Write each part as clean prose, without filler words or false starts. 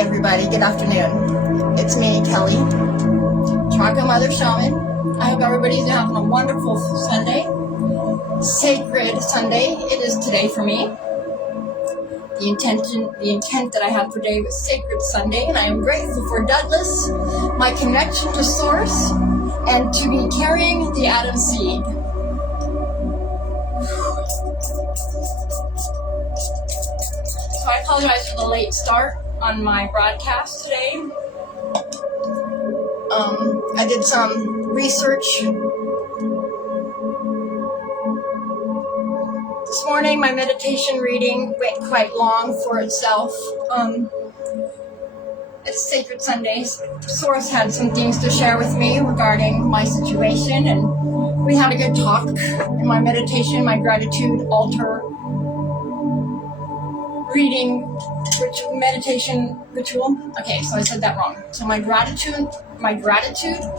everybody, good afternoon. It's me, Kelly, Chakra Mother Shaman. I hope everybody's having a wonderful Sunday, sacred Sunday. It is today for me. The intent that I have for today was Sacred Sunday, and I am grateful for Douglas, my connection to Source, and to be carrying the Atom Seed. So I apologize for the late start on my broadcast today. I did some research this morning. My meditation reading went quite long for itself. It's Sacred Sundays. Source had some things to share with me regarding my situation, and we had a good talk. In my meditation, my gratitude altar reading meditation ritual. Okay, so I said that wrong. So my gratitude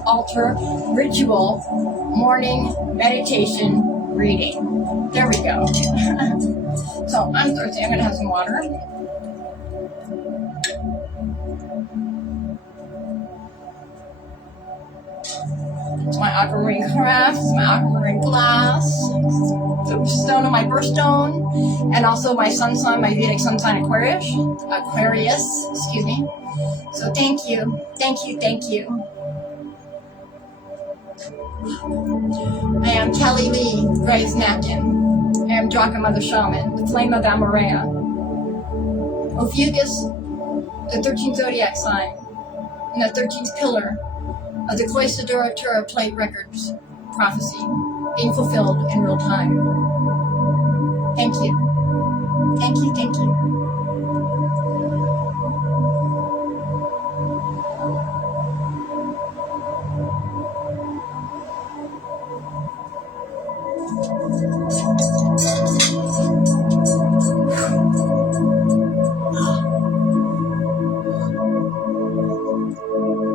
altar ritual morning meditation reading. There we go. So I'm thirsty. I'm gonna have some water. It's my aquamarine craft. It's my aquamarine glass. The stone of my birthstone, and also my sun sign, my Vedic sun sign Aquarius. Excuse me. So thank you. I am Kelly Lee Graves Napkin. I am Chakra Mother Shaman, the flame of Amareya. Ophiuchus, the 13th zodiac sign, and the 13th pillar of the Cloister Duratura Plate Records prophecy being fulfilled in real time. Thank you.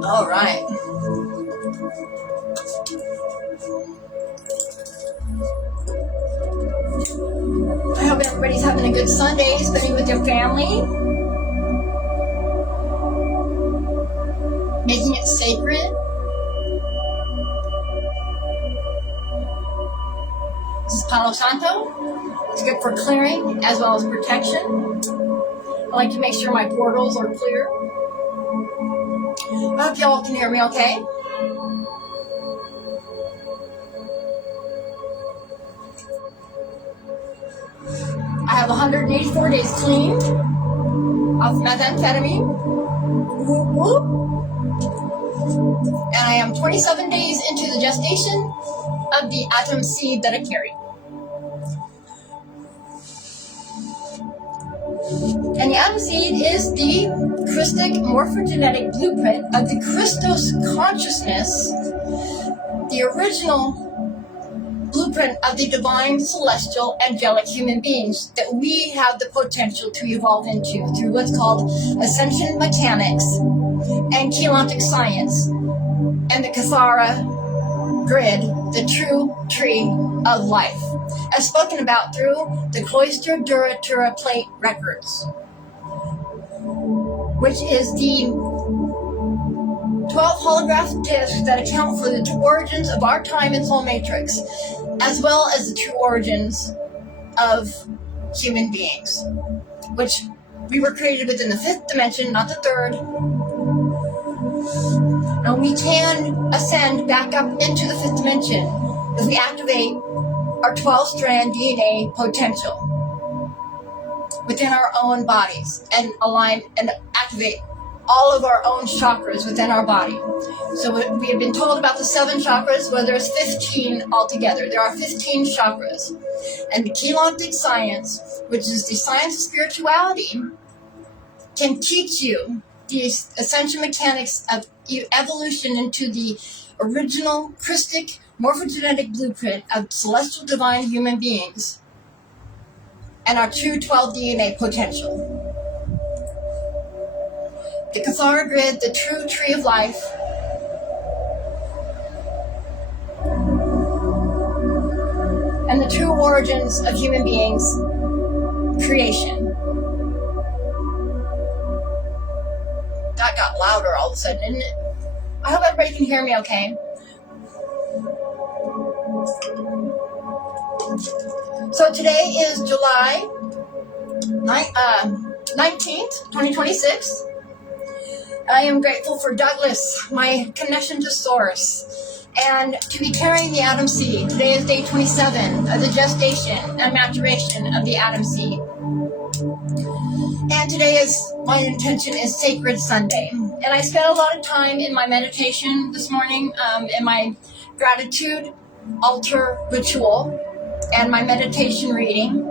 All right. I hope everybody's having a good Sunday, spending with your family, making it sacred. This is Palo Santo. It's good for clearing as well as protection. I like to make sure my portals are clear. I hope y'all can hear me okay. I have 184 days clean of methamphetamine. Whoop, whoop. And I am 27 days into the gestation of the atom seed that I carry. And the atom seed is the Christic morphogenetic blueprint of the Christos consciousness, the original blueprint of the divine, celestial, angelic human beings that we have the potential to evolve into through what's called ascension mechanics and cheilontic science and the Kathara grid, the true tree of life, as spoken about through the Cloister Duratura Plate Records, which is the 12 holograph discs that account for the true origins of our time and soul matrix, as well as the true origins of human beings, which we were created within the fifth dimension, not the third. And we can ascend back up into the fifth dimension as we activate our 12-strand DNA potential within our own bodies and align and activate all of our own chakras within our body. So we have been told about the 7 chakras, where there's 15 altogether. There are 15 chakras. And the cheilontic science, which is the science of spirituality, can teach you the ascension mechanics of evolution into the original Christic morphogenetic blueprint of celestial divine human beings and our true 12 DNA potential. The Kathara grid, the true tree of life, and the true origins of human beings, creation. that got louder all of a sudden, didn't it? I hope everybody can hear me okay. So today is July 19th, 2026. I am grateful for Douglas, my connection to Source, and to be carrying the Atom Seed. Today is day 27 of the gestation and maturation of the Atom Seed. And today my intention is Sacred Sunday. And I spent a lot of time in my meditation this morning, in my gratitude altar ritual and my meditation reading.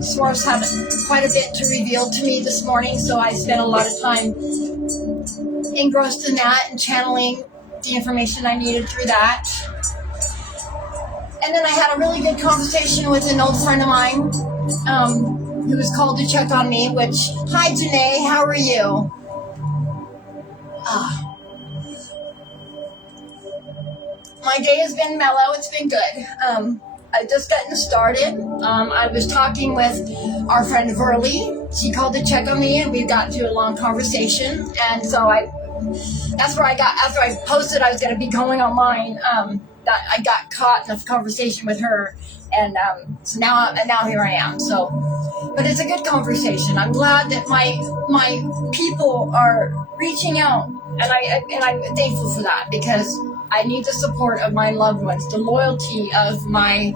Source had quite a bit to reveal to me this morning, so I spent a lot of time engrossed in that and channeling the information I needed through that. And then I had a really good conversation with an old friend of mine who was called to check on me, which, hi Janae, how are you? My day has been mellow, it's been good. I just gotten started. I was talking with our friend Verly. She called to check on me and we got to a long conversation. And so that's where I got, after I posted I was going to be going online, that I got caught in a conversation with her. And so now here I am. So, but it's a good conversation. I'm glad that my people are reaching out, and I'm thankful for that, because I need the support of my loved ones, the loyalty of my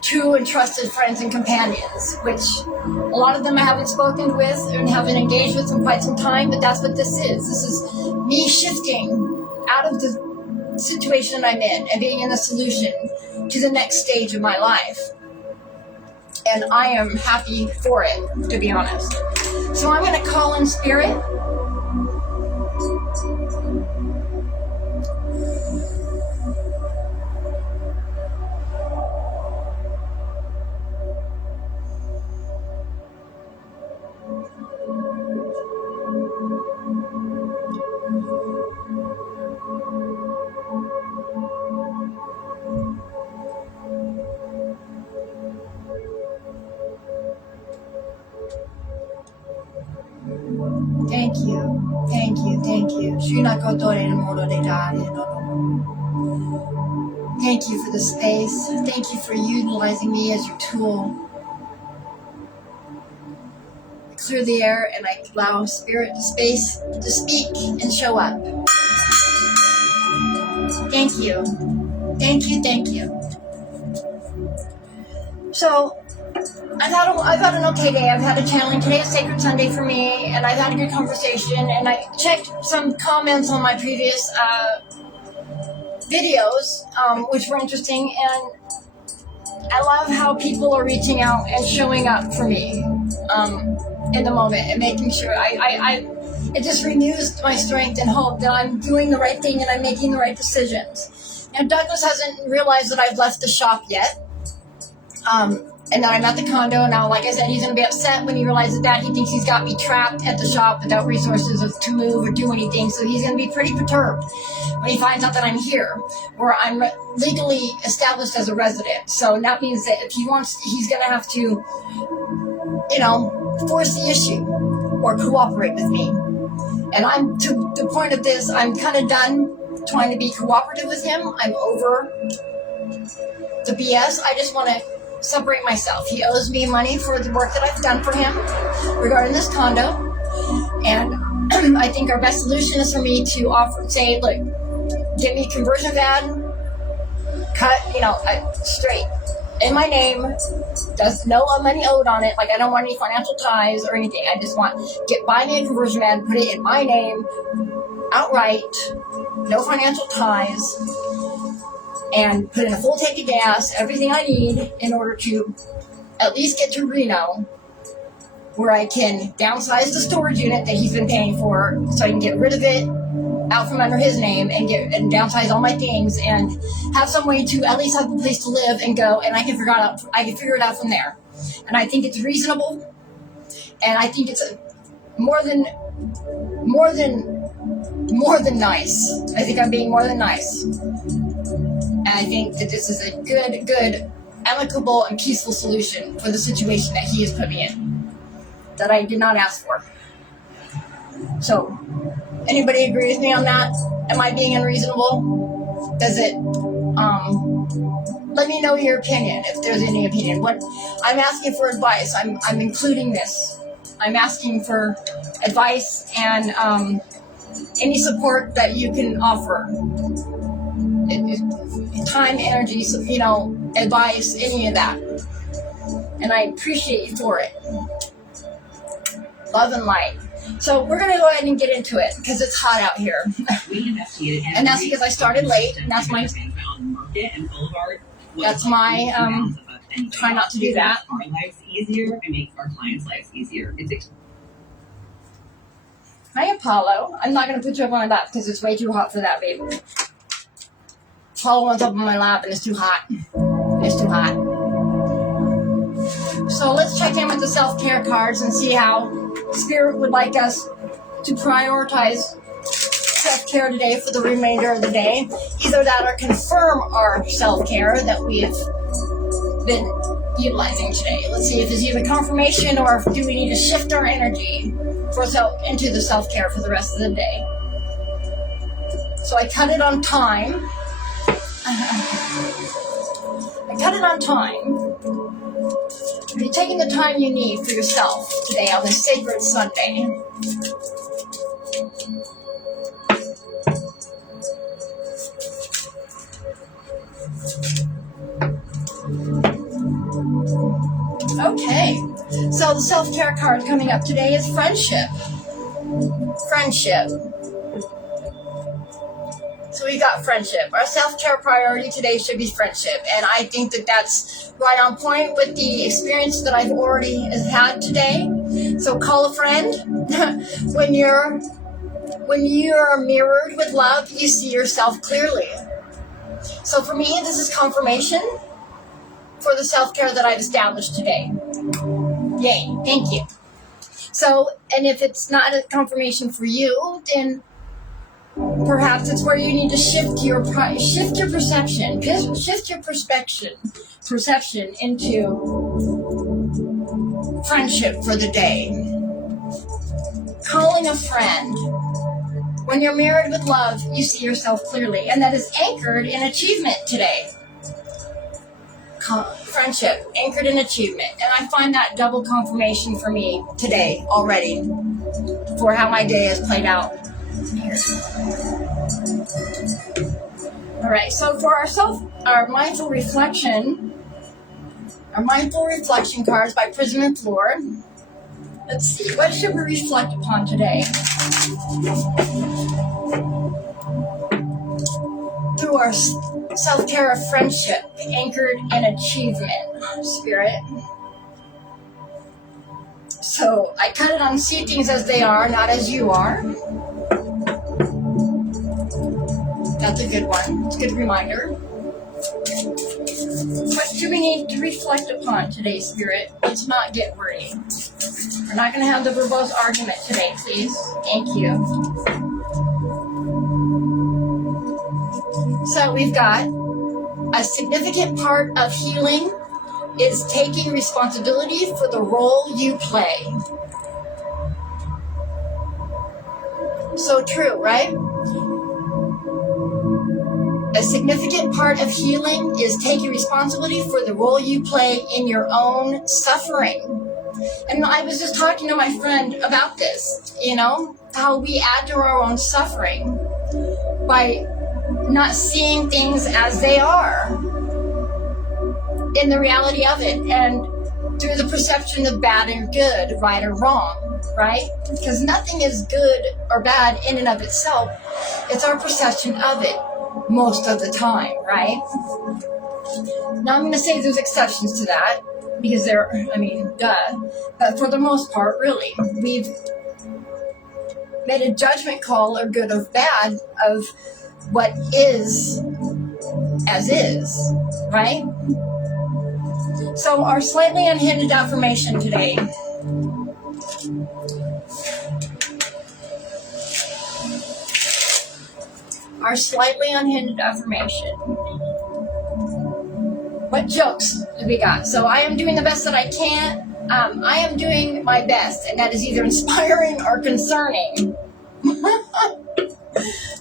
true and trusted friends and companions, which a lot of them I haven't spoken with and haven't engaged with in quite some time, but that's what this is. This is me shifting out of the situation I'm in and being in the solution to the next stage of my life. And I am happy for it, to be honest. So I'm going to call in spirit. Thank you, thank you, thank you. Thank you for the space. Thank you for utilizing me as your tool. I clear the air and I allow spirit space to speak and show up. Thank you. Thank you, thank you. So, I've had an okay day. I've had a channeling. Today is Sacred Sunday for me, and I've had a good conversation, and I checked some comments on my previous videos, which were interesting, and I love how people are reaching out and showing up for me in the moment and making sure it just renews my strength and hope that I'm doing the right thing and I'm making the right decisions. And Douglas hasn't realized that I've left the shop yet. And then I'm at the condo now. Like I said, he's going to be upset when he realizes that. He thinks he's got me trapped at the shop without resources to move or do anything. So he's going to be pretty perturbed when he finds out that I'm here, where I'm legally established as a resident. So that means that if he wants, he's going to have to, force the issue or cooperate with me. And I'm to the point of this, I'm kind of done trying to be cooperative with him. I'm over the BS. I just want to separate myself. He owes me money for the work that I've done for him regarding this condo, and I think our best solution is for me to say, look, give me a conversion van, cut, straight in my name. Does no money owed on it. Like, I don't want any financial ties or anything. I just want buy me a conversion van, put it in my name, outright, no financial ties, and put in a full tank of gas, everything I need in order to at least get to Reno, where I can downsize the storage unit that he's been paying for, so I can get rid of it out from under his name and downsize all my things and have some way to at least have a place to live and go, and I can figure it out from there. And I think it's reasonable, and I think it's more than nice. I think I'm being more than nice. And I think that this is a good, amicable, and peaceful solution for the situation that he has put me in, that I did not ask for. So, anybody agree with me on that? Am I being unreasonable? Does it, let me know your opinion, if there's any opinion. What I'm asking for advice. I'm including this. I'm asking for advice and any support that you can offer. Time, energy, advice, any of that. And I appreciate you for it. Love and light. So we're going to go ahead and get into it because it's hot out here. And that's because I started late, and that's my try not to do that. Our lives easier and makes our clients' lives easier. Hi, Apollo. I'm not going to put you up on my lap because it's way too hot for that, baby. Apollo wants up on my lap and it's too hot. It's too hot. So let's check in with the self-care cards and see how Spirit would like us to prioritize self-care today for the remainder of the day. Either that or confirm our self-care that we have been utilizing today. Let's see if it's either confirmation or if do we need to shift our energy into the self-care for the rest of the day. So I cut it on time. I cut it on time. You're taking the time you need for yourself today on this sacred Sunday. Okay, so the self-care card coming up today is friendship. Friendship. So we got friendship. Our self-care priority today should be friendship. And I think that that's right on point with the experience that I've already had today. So call a friend. When you're mirrored with love, you see yourself clearly. So for me, this is confirmation for the self-care that I've established today. Yay, thank you. So, and if it's not a confirmation for you, then perhaps it's where you need to shift your perception, shift your perception into friendship for the day. Calling a friend. When you're mirrored with love, you see yourself clearly, and that is anchored in achievement today. Friendship, anchored in achievement. And I find that double confirmation for me today already for how my day has played out. Here. All right, so for our mindful reflection cards by Prism and Floor. Let's see, what should we reflect upon today? Through our self-care of friendship, anchored in achievement, Spirit. So I cut it on see things as they are, not as you are. That's a good one. It's a good reminder. What do we need to reflect upon today, Spirit? Let's not get worried. We're not going to have the verbose argument today, please. Thank you. So we've got a significant part of healing is taking responsibility for the role you play. So true, right? A significant part of healing is taking responsibility for the role you play in your own suffering. And I was just talking to my friend about this, how we add to our own suffering by not seeing things as they are in the reality of it and through the perception of bad and good, right or wrong, right? Because nothing is good or bad in and of itself. It's our perception of it most of the time, right? Now I'm going to say there's exceptions to that because but for the most part, really, we've made a judgment call of good or bad of what is as is, right? So our slightly unhinged affirmation today. Our slightly unhinged affirmation. What jokes do we got? So I am doing the best that I can. I am doing my best, and that is either inspiring or concerning.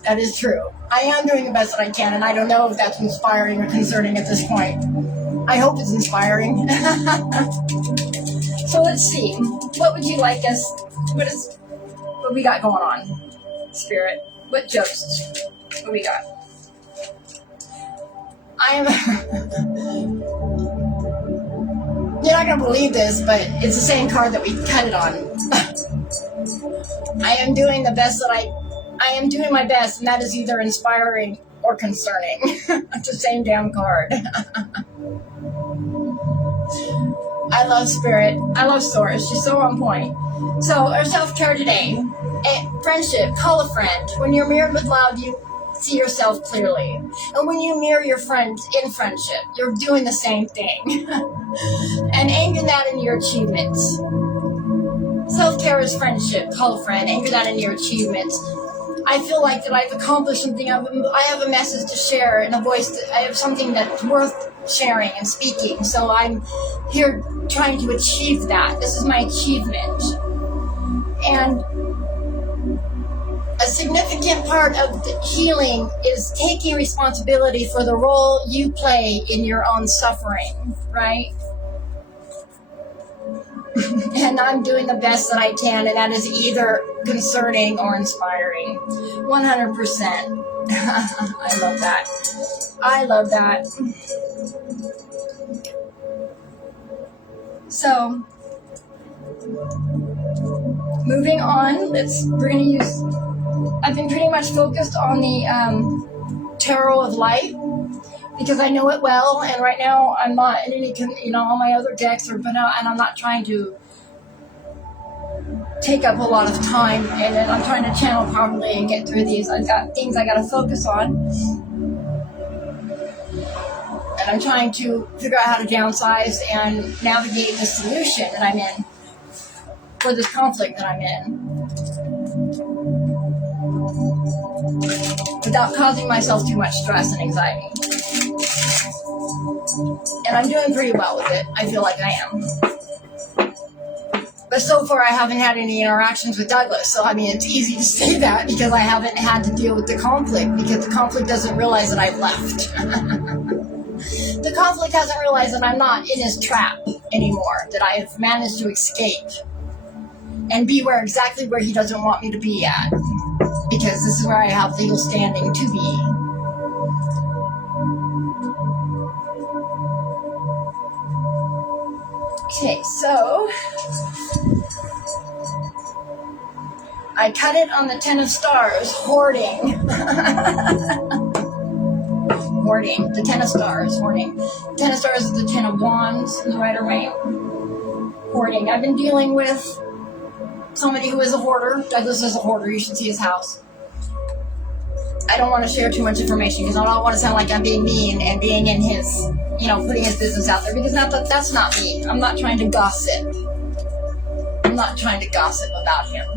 That is true. I am doing the best that I can, and I don't know if that's inspiring or concerning at this point. I hope it's inspiring. So let's see. What would you like us? What we got going on, Spirit? What jokes? What we got? I am. You're not gonna believe this, but it's the same card that we cut it on. I am doing the best that I am doing my best, and that is either inspiring or concerning. It's the same damn card. I love Spirit. I love Source. She's so on point. So our self-care today. Friendship. Call a friend. When you're mirrored with love, you see yourself clearly. And when you mirror your friend in friendship, you're doing the same thing. And anchor that in your achievements. Self-care is friendship. Call a friend. Anchor that in your achievements. I feel like that I've accomplished something. I have a message to share and a voice. I have something that's worth sharing and speaking. So I'm here trying to achieve that. This is my achievement. And a significant part of the healing is taking responsibility for the role you play in your own suffering, right? And I'm doing the best that I can, and that is either concerning or inspiring. 100%. I love that. I love that. So, moving on, we're going to use, I've been pretty much focused on the Tarot of Light, because I know it well, and right now I'm not in any, all my other decks are been out, and I'm not trying to take up a lot of time, and then I'm trying to channel properly and get through these. I've got things I got to focus on, and I'm trying to figure out how to downsize and navigate the solution that I'm in for this conflict that I'm in without causing myself too much stress and anxiety. And I'm doing pretty well with it. I feel like I am. But so far I haven't had any interactions with Douglas. So, I mean, it's easy to say that because I haven't had to deal with the conflict, because the conflict doesn't realize that I've left. The conflict hasn't realized that I'm not in his trap anymore, that I have managed to escape and be exactly where he doesn't want me to be at, because this is where I have legal standing to be. Okay, so I cut it on the Ten of Stars, hoarding. Hoarding, the Ten of Stars, hoarding. The Ten of Stars is the Ten of Wands in the Rider-Waite. Hoarding. I've been dealing with somebody who is a hoarder. Douglas is a hoarder. You should see his house. I don't want to share too much information because I don't want to sound like I'm being mean and being in his, putting his business out there, because that's not me. I'm not trying to gossip. I'm not trying to gossip about him.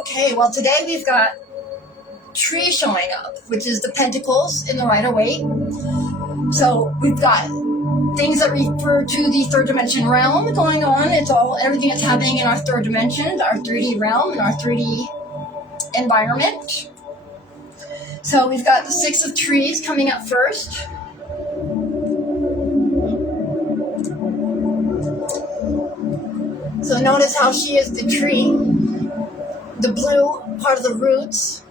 Okay, well today we've got Tree showing up, which is the Pentacles in the Rider-Waite. So we've got things that refer to the third dimension realm going on. It's everything that's happening in our third dimension, our 3D realm, and our 3D environment. So we've got the Six of Trees coming up first. So notice how she is the tree, the blue part of the roots,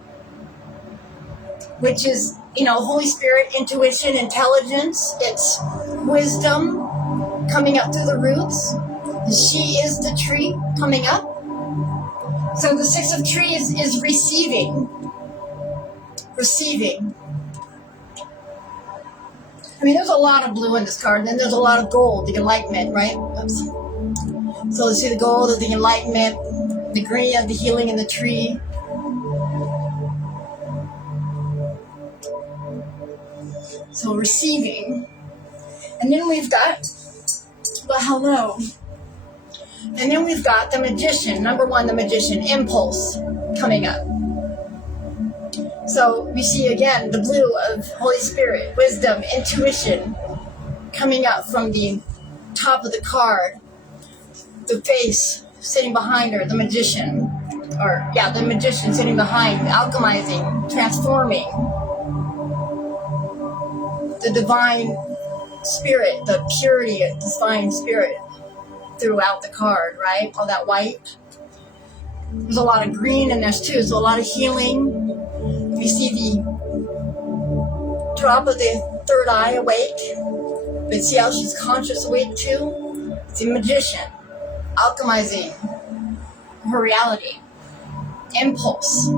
which is, Holy Spirit, intuition, intelligence. It's wisdom coming up through the roots. She is the tree coming up. So the Six of Trees is receiving. Receiving. I mean, there's a lot of blue in this card, and then there's a lot of gold, the enlightenment, right? Oops. So let's see the gold of the enlightenment, the green of the healing in the tree. So receiving. And then we've got the hello. And then we've got the magician, number one, the magician, impulse coming up. So we see again the blue of Holy Spirit, wisdom, intuition coming up from the top of the card. The face sitting behind her, the magician sitting behind, alchemizing, transforming. The divine spirit, the purity of divine spirit throughout the card, right? All that white. There's a lot of green in this too, so a lot of healing. We see the drop of the third eye awake. But see how she's conscious awake too? It's the magician, alchemizing her reality. Impulse.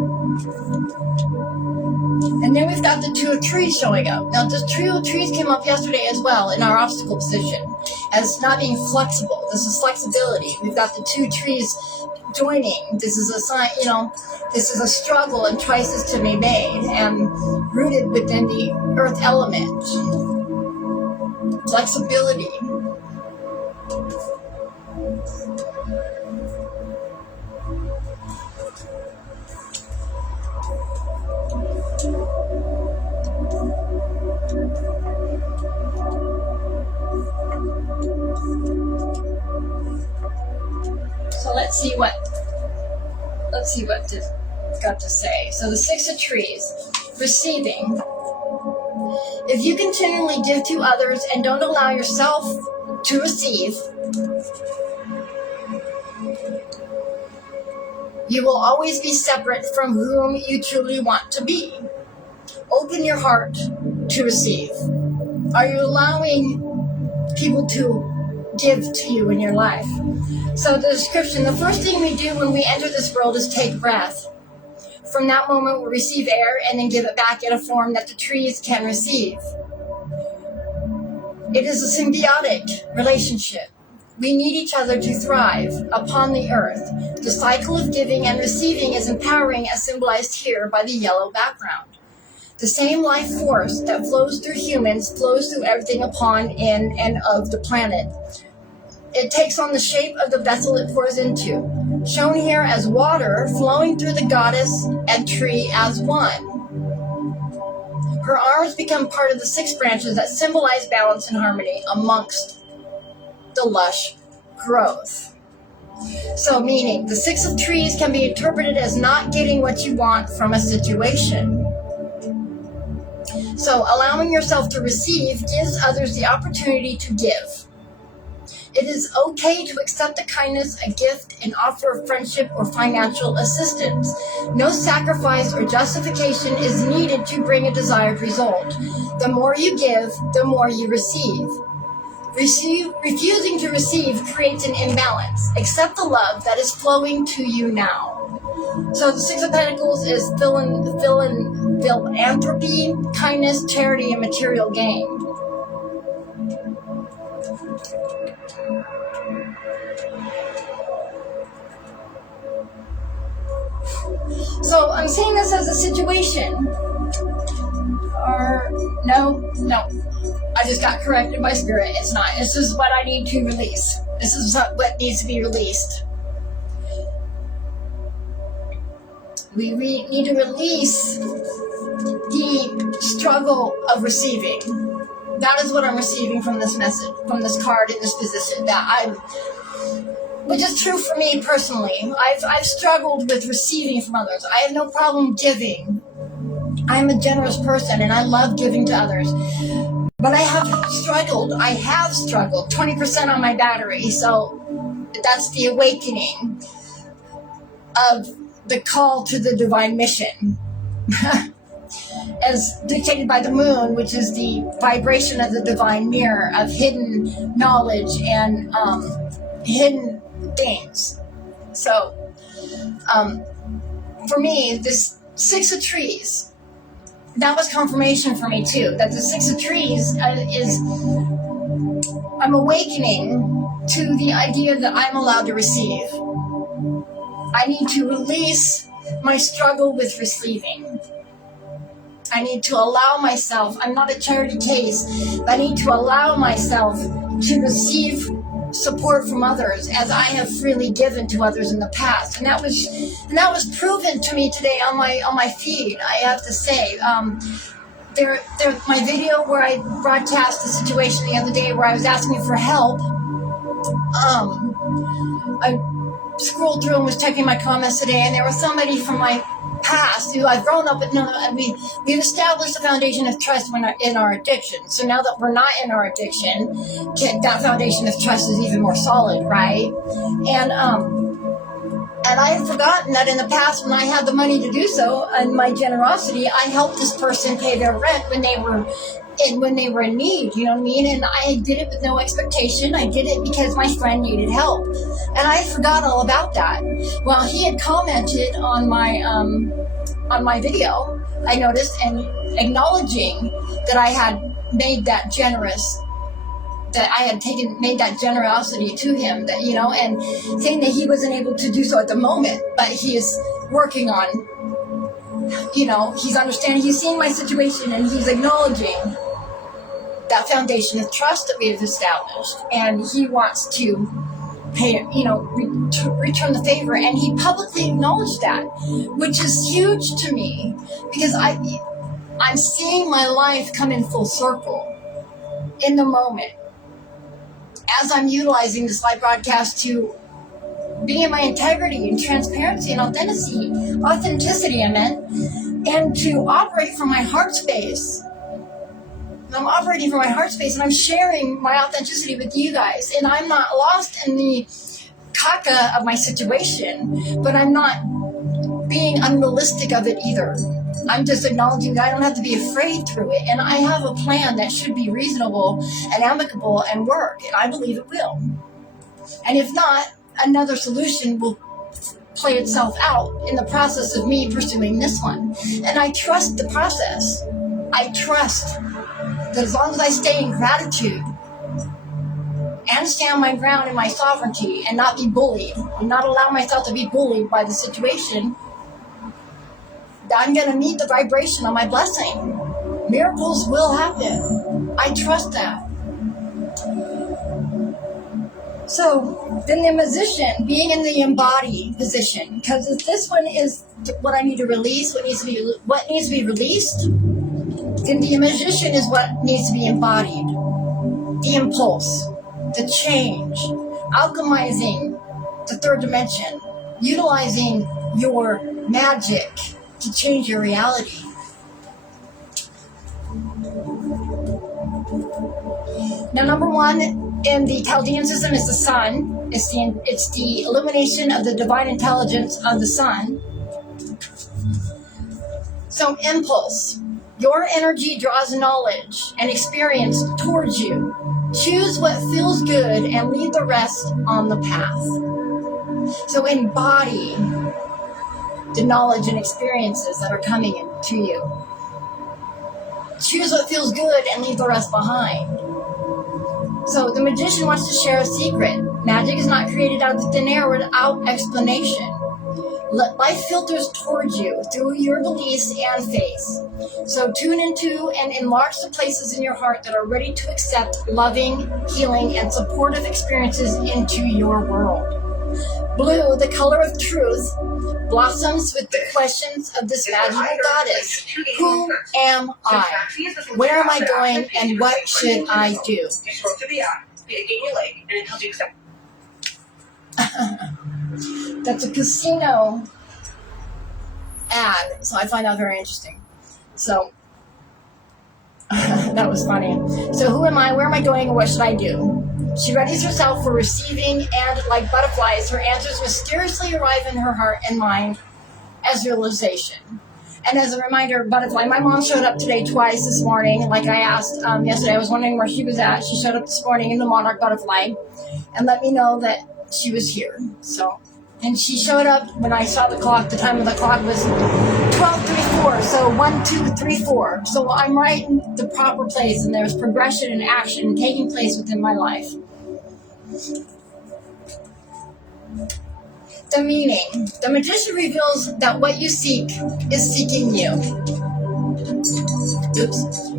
And then we've got the two of trees showing up. Now, the two of trees came up yesterday as well in our obstacle position as not being flexible. This is flexibility. We've got the two trees joining. This is a sign, this is a struggle and choices to be made and rooted within the earth element. Flexibility. So let's see what this got to say. So the Six of Trees, receiving. If you continually give to others and don't allow yourself to receive, you will always be separate from whom you truly want to be. Open your heart to receive. Are you allowing people to give to you in your life? So the description, the first thing we do when we enter this world is take breath. From that moment, we receive air and then give it back in a form that the trees can receive. It is a symbiotic relationship. We need each other to thrive upon the earth. The cycle of giving and receiving is empowering, as symbolized here by the yellow background. The same life force that flows through humans flows through everything upon, in, and of the planet. It takes on the shape of the vessel it pours into, shown here as water flowing through the goddess and tree as one. Her arms become part of the 6 branches that symbolize balance and harmony amongst the lush growth. So meaning, the 6 of trees can be interpreted as not getting what you want from a situation. So allowing yourself to receive gives others the opportunity to give. It is okay to accept a kindness, a gift, an offer of friendship or financial assistance. No sacrifice or justification is needed to bring a desired result. The more you give, the more you receive. Refusing to receive creates an imbalance. Accept the love that is flowing to you now. So the 6 of Pentacles is philanthropy, kindness, charity, and material gain. So I'm saying this as a situation. Or no. I just got corrected by Spirit. It's not. This is what I need to release. This is what needs to be released. We need to release the struggle of receiving. That is what I'm receiving from this message, from this card in this position. Which is true for me personally. I've struggled with receiving from others. I have no problem giving. I'm a generous person and I love giving to others. But I have struggled 20% on my battery. So that's the awakening of the call to the divine mission. As dictated by the moon, which is the vibration of the divine mirror of hidden knowledge and hidden things. So, for me, this 6 of trees, that was confirmation for me too, that the 6 of trees is, I'm awakening to the idea that I'm allowed to receive. I need to release my struggle with receiving. I need to allow myself, I'm not a charity case, but I need to allow myself to receive support from others as I have freely given to others in the past, and that was proven to me today on my feed. I have to say, my video where I broadcast the situation the other day where I was asking for help. I scrolled through and was checking my comments today, and there was somebody from my past who I've grown up with. We've established a foundation of trust in our addiction. So now that we're not in our addiction, that foundation of trust is even more solid, right? And I had forgotten that in the past, when I had the money to do so, and my generosity, I helped this person pay their rent when they were in need, you know what I mean? And I did it with no expectation. I did it because my friend needed help. And I forgot all about that. Well, he had commented on my video, I noticed, and acknowledging that I had made that made that generosity to him, that, you know, and saying that he wasn't able to do so at the moment, but he is working on, you know, he's understanding, he's seeing my situation, and he's acknowledging that foundation of trust that we have established, and he wants to pay, you know, return the favor, and he publicly acknowledged that, which is huge to me, because I'm seeing my life come in full circle in the moment as I'm utilizing this live broadcast to be in my integrity and transparency and authenticity, and to operate from my heart space. I'm operating from my heart space, and I'm sharing my authenticity with you guys. And I'm not lost in the caca of my situation, but I'm not being unrealistic of it either. I'm just acknowledging that I don't have to be afraid through it. And I have a plan that should be reasonable and amicable and work. And I believe it will. And if not, another solution will play itself out in the process of me pursuing this one. And I trust the process. I trust that as long as I stay in gratitude and stand my ground in my sovereignty and not be bullied, and not allow myself to be bullied by the situation, I'm going to meet the vibration of my blessing. Miracles will happen. I trust that. So then the musician, being in the embodied position, because if this one is what I need to release, what needs to be released, then the magician is what needs to be embodied. The impulse, the change, alchemizing the third dimension, utilizing your magic to change your reality. Now, number one in the Chaldean system is the sun. It's the illumination of the divine intelligence of the sun. So, impulse. Your energy draws knowledge and experience towards you. Choose what feels good and leave the rest on the path. So embody the knowledge and experiences that are coming to you. Choose what feels good and leave the rest behind. So the magician wants to share a secret. Magic is not created out of thin air without explanation. Let life filters towards you through your beliefs and faith. So tune into and enlarge the places in your heart that are ready to accept loving, healing, and supportive experiences into your world. Blue, the color of truth, blossoms with the questions of this magical goddess. Who am I? Where am I going? And what should I do? You scroll through the app, gain your leg, and it tells you exactly. That's a casino ad, so I find that very interesting. So, that was funny. So who am I, where am I going, and what should I do? She readies herself for receiving, and like butterflies, her answers mysteriously arrive in her heart and mind as realization. And as a reminder, butterfly, my mom showed up today twice this morning, like I asked yesterday. I was wondering where she was at. She showed up this morning in the monarch butterfly and let me know that she was here. So, and she showed up when I saw the clock. The time of the clock was 12:34. So 1, 2, 3, 4. So I'm right in the proper place, and there's progression and action taking place within my life. The meaning. The magician reveals that what you seek is seeking you. Oops.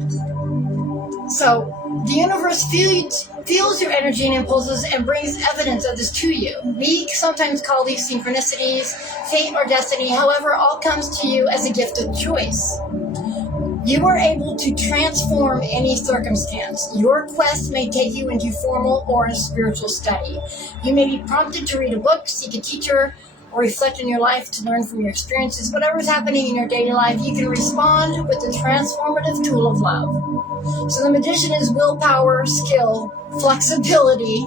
So the universe feels your energy and impulses and brings evidence of this to you. We sometimes call these synchronicities, fate, or destiny. However, all comes to you as a gift of choice. You are able to transform any circumstance. Your quest may take you into formal or a spiritual study. You may be prompted to read a book, seek a teacher, or reflect on your life to learn from your experiences. Whatever is happening in your daily life, you can respond with the transformative tool of love. So the magician is willpower, skill, flexibility,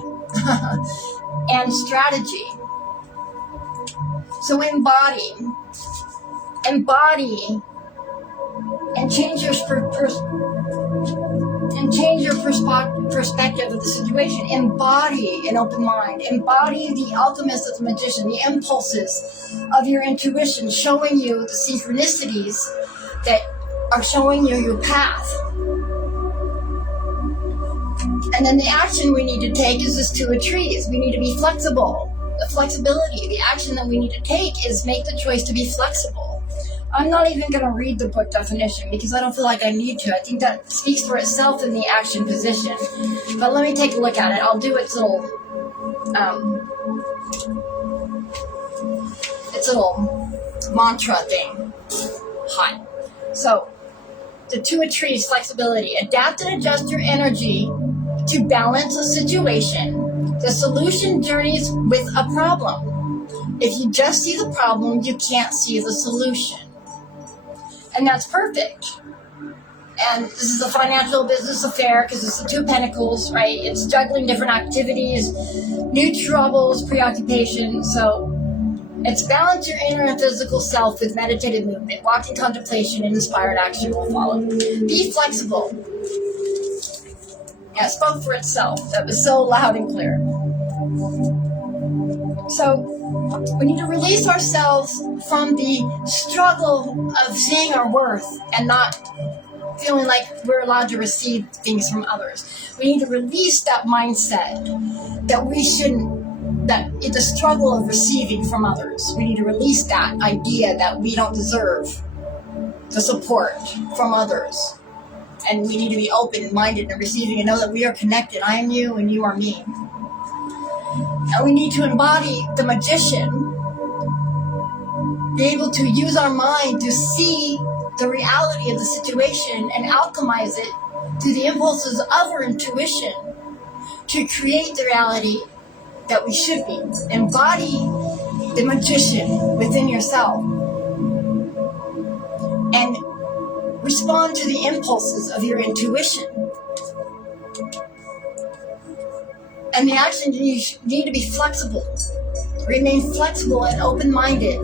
and strategy. So embody, and change your perspective of the situation. Embody an open mind. Embody the alchemist of the magician, the impulses of your intuition, showing you the synchronicities that are showing you your path. And then the action we need to take is this 2 of trees. We need to be flexible. The flexibility, the action that we need to take is make the choice to be flexible. I'm not even going to read the book definition because I don't feel like I need to. I think that speaks for itself in the action position. But let me take a look at it. I'll do its little mantra thing. Hi. So, the 2 of trees, flexibility. Adapt and adjust your energy to balance a situation. The solution journeys with a problem. If you just see the problem, you can't see the solution. And that's perfect. And this is a financial business affair because it's the 2 pentacles, right? It's juggling different activities, new troubles, preoccupation. So it's balance your inner and physical self with meditative movement. Walking contemplation and inspired action will follow. Be flexible. Yeah, it spoke for itself. That was so loud and clear. So we need to release ourselves from the struggle of seeing our worth and not feeling like we're allowed to receive things from others. We need to release that mindset that we shouldn't, that it's a struggle of receiving from others. We need to release that idea that we don't deserve the support from others. And we need to be open-minded and receiving and know that we are connected. I am you and you are me. And we need to embody the magician, be able to use our mind to see the reality of the situation and alchemize it through the impulses of our intuition to create the reality that we should be. Embody the magician within yourself and respond to the impulses of your intuition. And the action, you need to be flexible. Remain flexible and open-minded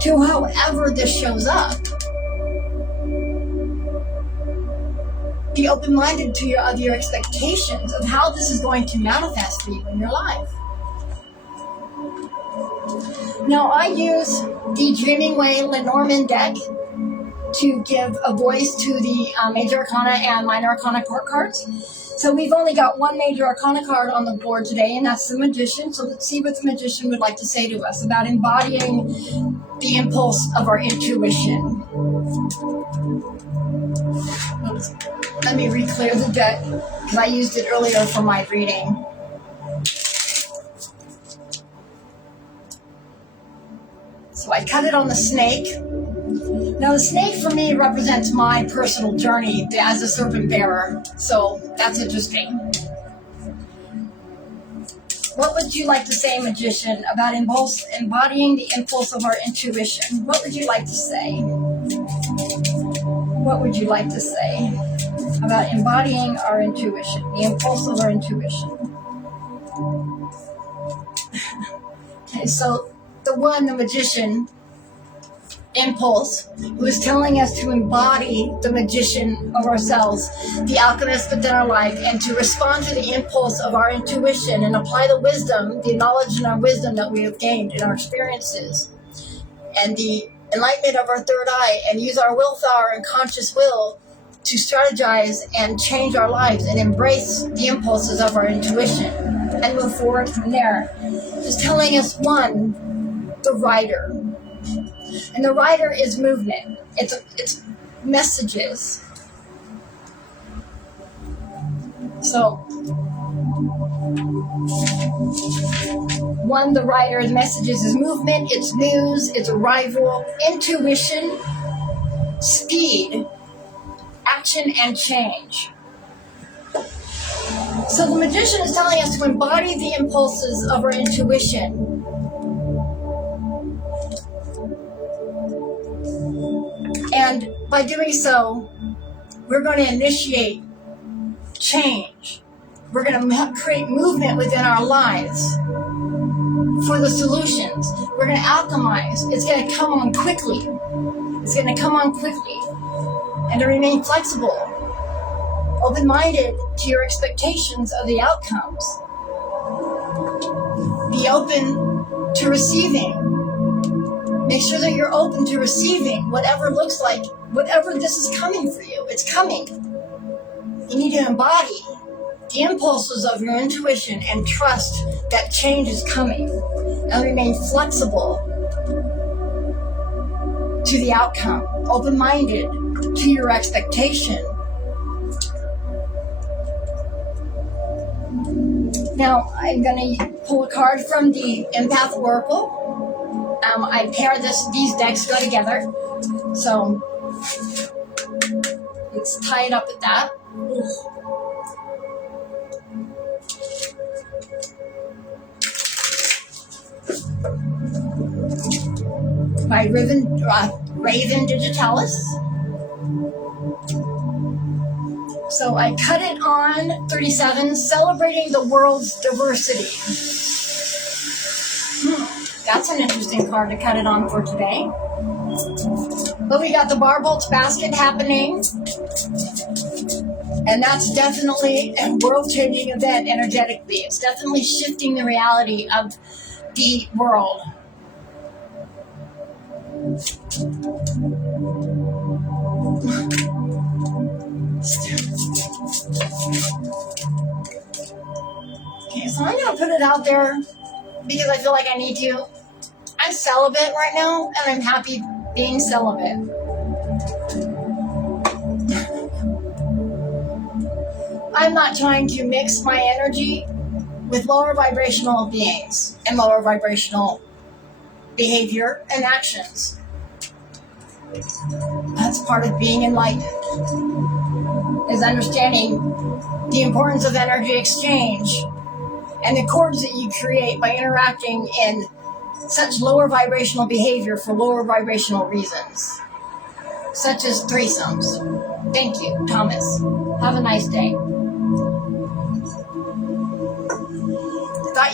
to however this shows up. Be open-minded to your expectations of how this is going to manifest for you in your life. Now, I use the Dreaming Way Lenormand deck to give a voice to the Major Arcana and Minor Arcana court cards. So we've only got one Major Arcana card on the board today, and that's the Magician. So let's see what the Magician would like to say to us about embodying the impulse of our intuition. Oops. Let me re-clear the deck, because I used it earlier for my reading. So I cut it on the snake. Now, the snake for me represents my personal journey as a serpent bearer, so that's interesting. What would you like to say, Magician, about embodying the impulse of our intuition? What would you like to say? What would you like to say about embodying our intuition, the impulse of our intuition? Okay, so the Magician impulse, who is telling us to embody the magician of ourselves, the alchemist within our life, and to respond to the impulse of our intuition and apply the wisdom, the knowledge and our wisdom that we have gained in our experiences, and the enlightenment of our third eye, and use our willpower and conscious will to strategize and change our lives and embrace the impulses of our intuition and move forward from there. Is telling us, one, the rider. And the rider is movement. It's messages. So, one, the writer, the messages is movement, it's news, it's arrival, intuition, speed, action, and change. So the magician is telling us to embody the impulses of our intuition. And by doing so, we're going to initiate change. We're going to create movement within our lives for the solutions. We're going to alchemize. It's going to come on quickly. It's going to come on quickly. And to remain flexible, open-minded to your expectations of the outcomes. Be open to receiving. Make sure that you're open to receiving whatever looks like, whatever this is coming for you. It's coming. You need to embody the impulses of your intuition and trust that change is coming. And remain flexible to the outcome. Open-minded to your expectation. Now, I'm going to pull a card from the Empath Oracle. I pair these decks go together. So, let's tie it up with that. By Raven Digitalis. So I cut it on 37, celebrating the world's diversity. That's an interesting card to cut it on for today. But we got the Bar Bolts basket happening. And that's definitely a world-changing event energetically. It's definitely shifting the reality of the world. Okay, so I'm going to put it out there because I feel like I need to. I'm celibate right now, and I'm happy being celibate. I'm not trying to mix my energy with lower vibrational beings and lower vibrational behavior and actions. That's part of being enlightened, is understanding the importance of energy exchange and the cords that you create by interacting in such lower vibrational behavior for lower vibrational reasons, such as threesomes. Thank you, Thomas. Have a nice day. I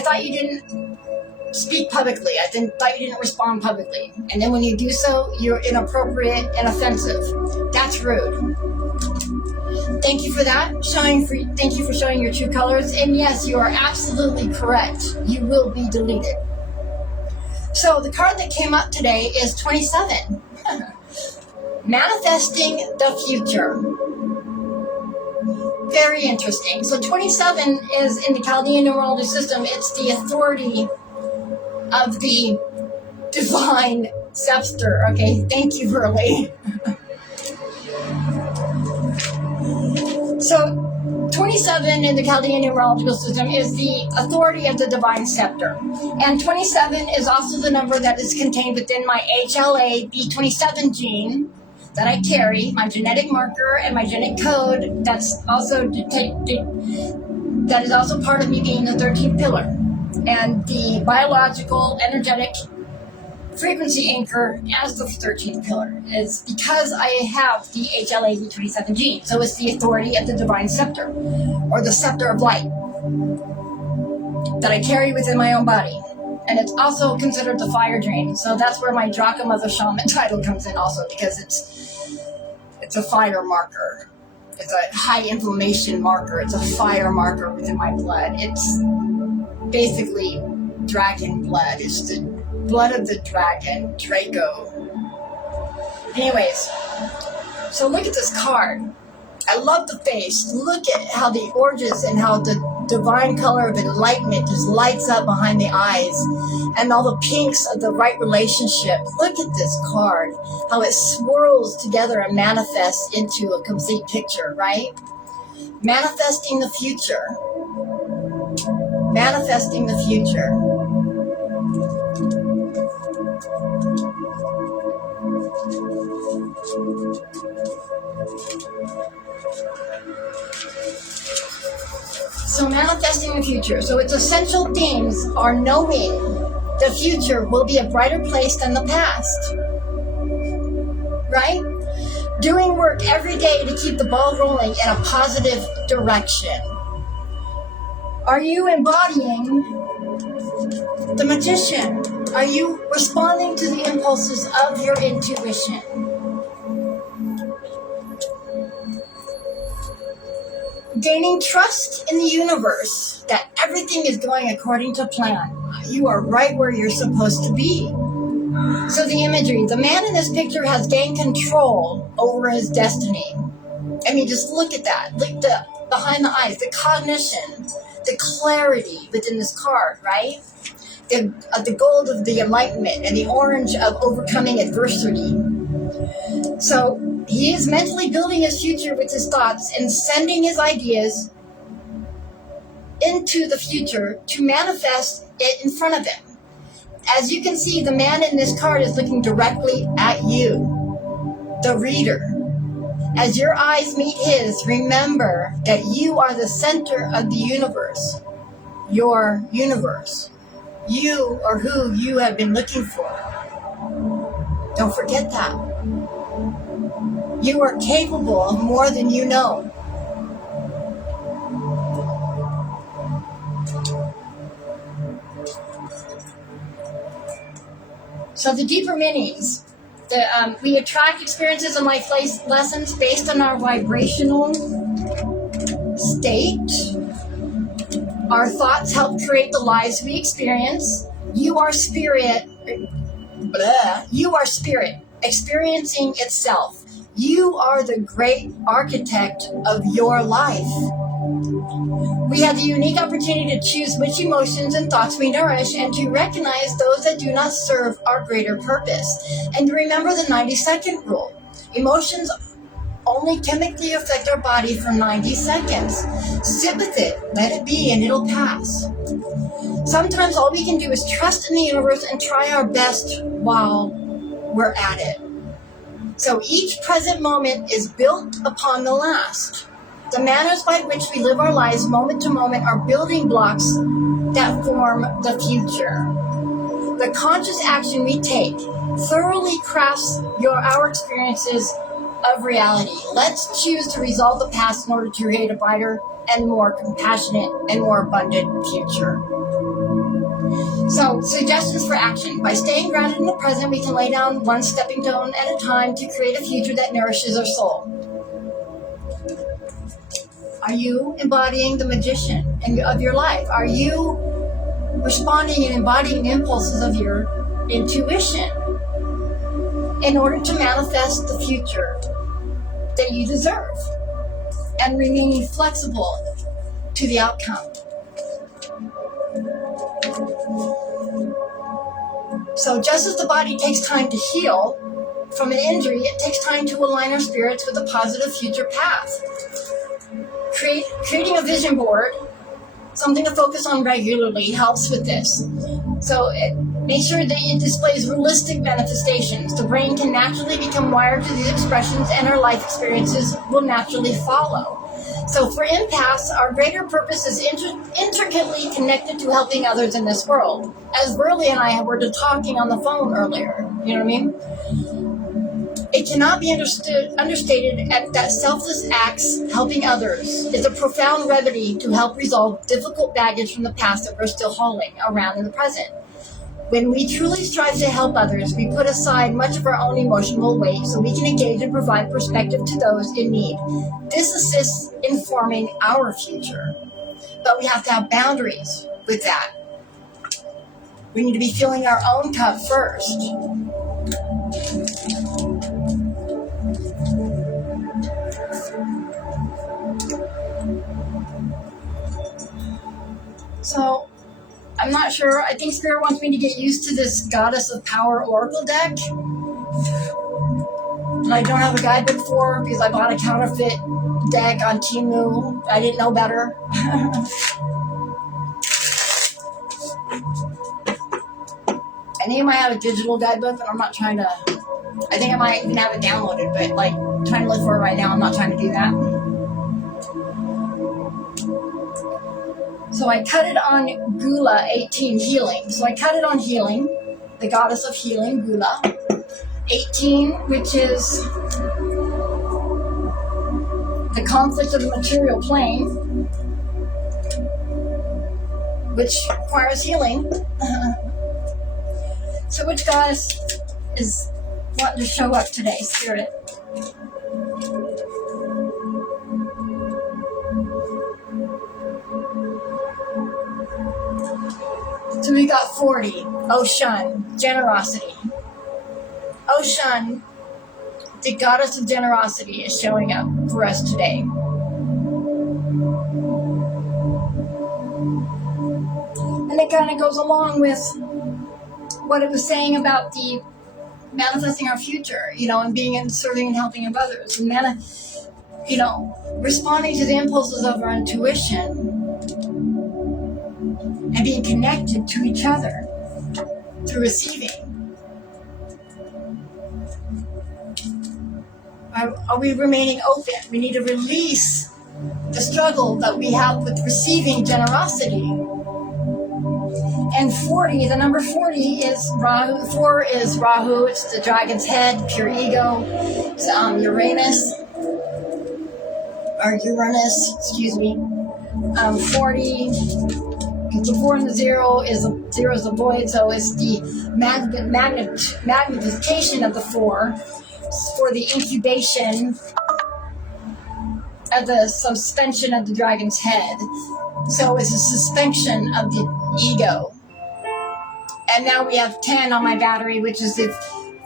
thought you didn't speak publicly. Thought you didn't respond publicly. And then when you do so, you're inappropriate and offensive. That's rude. Thank you for that. Thank you for showing your true colors. And yes, you are absolutely correct. You will be deleted. So the card that came up today is 27. Manifesting the future. Very interesting. So 27 is in the Chaldean numerology system. It's the authority of the divine scepter. Okay, thank you, Verly. So 27 in the Chaldean numerological system is the authority of the divine scepter. And 27 is also the number that is contained within my HLA B27 gene that I carry, my genetic marker and my genetic code. That's also that is also part of me being the 13th pillar, and the biological energetic frequency anchor as the 13th pillar is because I have the HLA B27 gene. So it's the authority of the divine scepter, or the scepter of light, that I carry within my own body. And it's also considered the fire drain. So that's where my Draka Mother Shaman title comes in also, because it's a fire marker. It's a high inflammation marker. It's a fire marker within my blood. It's basically dragon blood. It's the blood of the dragon, Draco. Anyways, so look at this card. I love the face. Look at how the oranges and how the divine color of enlightenment just lights up behind the eyes, and all the pinks of the right relationship. Look at this card, how it swirls together and manifests into a complete picture, right? Manifesting the future. Manifesting the future. So manifesting the future. So its essential themes are knowing the future will be a brighter place than the past. Right? Doing work every day to keep the ball rolling in a positive direction. Are you embodying the magician? Are you responding to the impulses of your intuition? Gaining trust in the universe that everything is going according to plan. You are right where you're supposed to be. So the imagery, the man in this picture has gained control over his destiny. I mean, just look at that. Look behind the eyes, the cognition, the clarity within this card, right? The gold of the enlightenment and the orange of overcoming adversity. So he is mentally building his future with his thoughts and sending his ideas into the future to manifest it in front of him. As you can see, the man in this card is looking directly at you, the reader. As your eyes meet his, remember that you are the center of the universe. Your universe. You are who you have been looking for. Don't forget that. You are capable of more than you know. So the deeper meanings, we attract experiences and life lessons based on our vibrational state. Our thoughts help create the lives we experience. You are spirit. You are spirit experiencing itself. You are the great architect of your life. We have the unique opportunity to choose which emotions and thoughts we nourish and to recognize those that do not serve our greater purpose. And remember the 90-second rule. Emotions only chemically affect our body for 90 seconds. Sit with it, let it be, and it'll pass. Sometimes all we can do is trust in the universe and try our best while we're at it. So each present moment is built upon the last. The manners by which we live our lives moment to moment are building blocks that form the future. The conscious action we take thoroughly crafts our experiences of reality. Let's choose to resolve the past in order to create a brighter and more compassionate and more abundant future. So, suggestions for action. By staying grounded in the present, we can lay down one stepping stone at a time to create a future that nourishes our soul. Are you embodying the magician of your life? Are you responding and embodying the impulses of your intuition in order to manifest the future that you deserve and remaining flexible to the outcome? So just as the body takes time to heal from an injury, it takes time to align our spirits with a positive future path. Creating a vision board, something to focus on regularly, helps with this. So make sure that it displays realistic manifestations. The brain can naturally become wired to these expressions and our life experiences will naturally follow. So for empaths, our greater purpose is intricately connected to helping others in this world. As Burley and I were talking on the phone earlier, you know what I mean? It cannot be understated that selfless acts helping others is a profound remedy to help resolve difficult baggage from the past that we're still hauling around in the present. When we truly strive to help others, we put aside much of our own emotional weight so we can engage and provide perspective to those in need. This assists in forming our future. But we have to have boundaries with that. We need to be filling our own cup first. So I'm not sure. I think Spirit wants me to get used to this Goddess of Power Oracle deck. And I don't have a guidebook for because I bought a counterfeit deck on Temu. I didn't know better. I think I might have a digital guidebook, but I'm not trying to. I think I might even have it downloaded, but like trying to look for it right now, I'm not trying to do that. So I cut it on Gula 18 Healing. So I cut it on Healing, the Goddess of Healing, Gula 18, which is the conflict of the material plane, which requires healing. So which goddess is wanting to show up today, Spirit? So we got 40, Oshun, generosity. Oshun, the goddess of generosity, is showing up for us today. And it kind of goes along with what it was saying about the manifesting our future, and being and serving and helping of others, and responding to the impulses of our intuition and being connected to each other through receiving. Are we remaining open? We need to release the struggle that we have with receiving generosity. And 40, the number 40 is Rahu. 4 is Rahu. It's the dragon's head, pure ego. It's Uranus, excuse me. 40. The 4 and the 0 is the void, so it's the magnification of the 4 for the incubation of the suspension of the dragon's head. So it's a suspension of the ego. And now we have 10 on my battery, which is the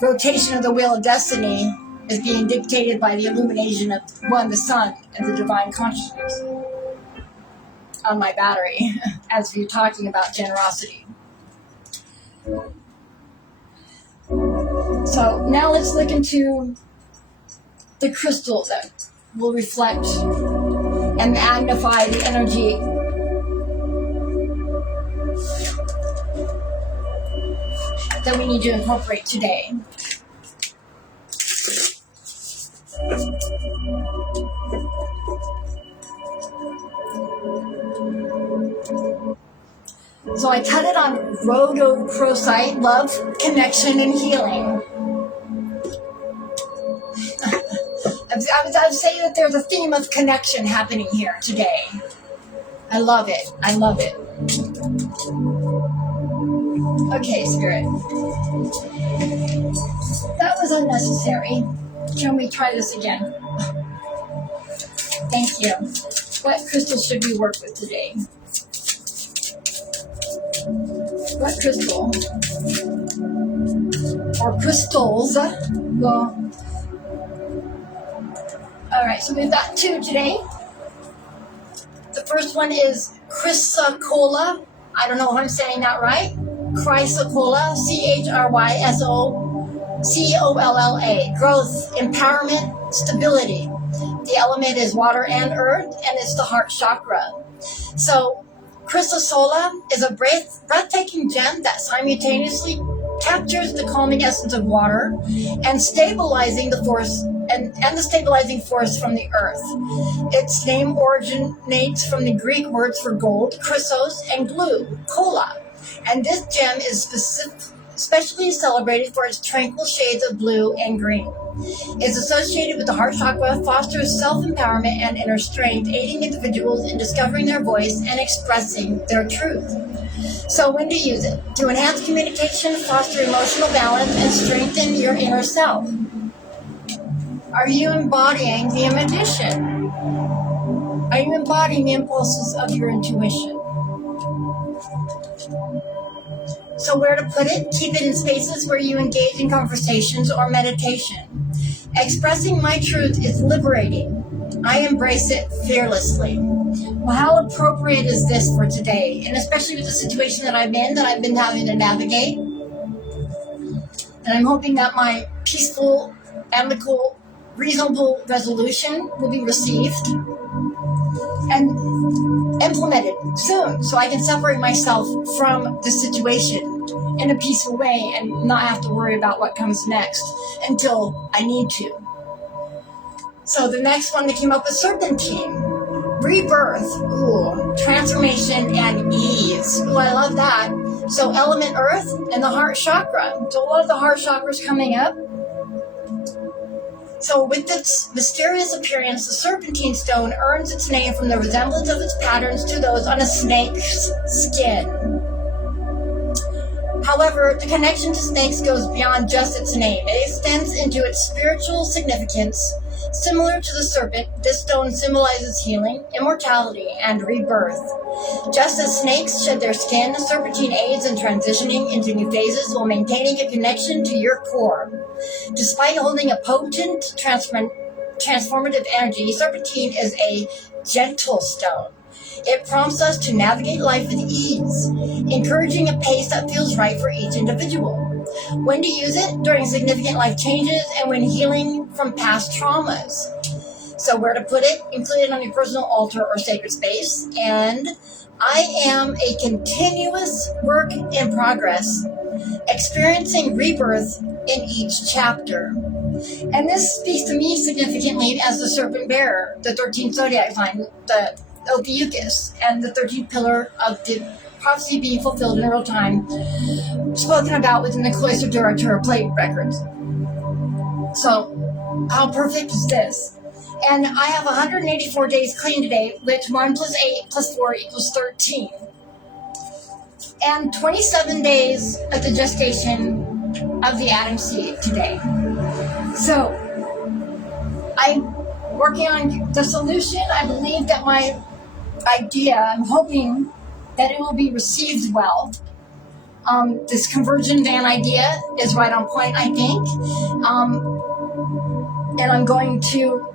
rotation of the wheel of destiny is being dictated by the illumination of the sun, and the divine consciousness on my battery, as we're talking about generosity. So now let's look into the crystal that will reflect and magnify the energy that we need to incorporate today. So I cut it on rhodochrosite, love, connection, and healing. I would say that there's a theme of connection happening here today. I love it. I love it. Okay, Spirit. That was unnecessary. Can we try this again? Thank you. What crystal should we work with today? What crystal? Or crystals? Well, alright, so we've got 2 today. The first one is chrysocolla. I don't know if I'm saying that right. Chrysocolla, CHRYSOCOLLA. Growth, empowerment, stability. The element is water and earth, and it's the heart chakra. So, chrysocolla is a breathtaking gem that simultaneously captures the calming essence of water and stabilizing the force and the stabilizing force from the earth. Its name originates from the Greek words for gold, chrysos, and glue, cola. And this gem is especially celebrated for its tranquil shades of blue and green. It's associated with the heart chakra, fosters self-empowerment and inner strength, aiding individuals in discovering their voice and expressing their truth. So when to use it? To enhance communication, foster emotional balance, and strengthen your inner self. Are you embodying the magician? Are you embodying the impulses of your intuition? So where to put it? Keep it in spaces where you engage in conversations or meditation. Expressing my truth is liberating. I embrace it fearlessly. Well, how appropriate is this for today? And especially with the situation that I'm in, that I've been having to navigate. And I'm hoping that my peaceful, amicable, reasonable resolution will be received and implemented soon, so I can separate myself from the situation in a peaceful way and not have to worry about what comes next until I need to. So the next one that came up was Serpentine. Rebirth, ooh, transformation and ease. Ooh, I love that. So element earth and the heart chakra. So a lot of the heart chakras coming up. So with its mysterious appearance, the serpentine stone earns its name from the resemblance of its patterns to those on a snake's skin. However, the connection to snakes goes beyond just its name. It extends into its spiritual significance. Similar to the serpent, this stone symbolizes healing, immortality, and rebirth. Just as snakes shed their skin, serpentine aids in transitioning into new phases while maintaining a connection to your core. Despite holding a potent transformative energy, serpentine is a gentle stone. It prompts us to navigate life with ease, encouraging a pace that feels right for each individual. When to use it? During significant life changes and when healing from past traumas. So where to put it? Include it on your personal altar or sacred space. And I am a continuous work in progress, experiencing rebirth in each chapter. And this speaks to me significantly as the serpent bearer, the 13th zodiac sign, the Ophiuchus, and the 13th pillar of the prophecy being fulfilled in real time, spoken about within the Cloister Director of Plate Records. So, how perfect is this? And I have 184 days clean today, which 1 plus 8 plus 4 equals 13. And 27 days at the gestation of the Atom seed today. So, I'm working on the solution. I believe that my idea, I'm hoping that it will be received well. This conversion van idea is right on point, I think. And I'm going to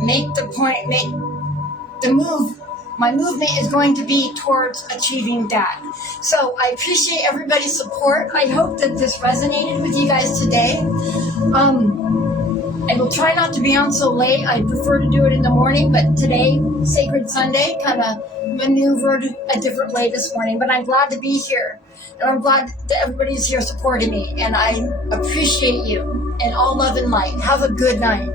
make the move. My movement is going to be towards achieving that. So I appreciate everybody's support. I hope that this resonated with you guys today. I will try not to be on so late. I prefer to do it in the morning, but today, Sacred Sunday, kind of maneuvered a different way this morning. But I'm glad to be here. And I'm glad that everybody's here supporting me. And I appreciate you. And all love and light. Have a good night.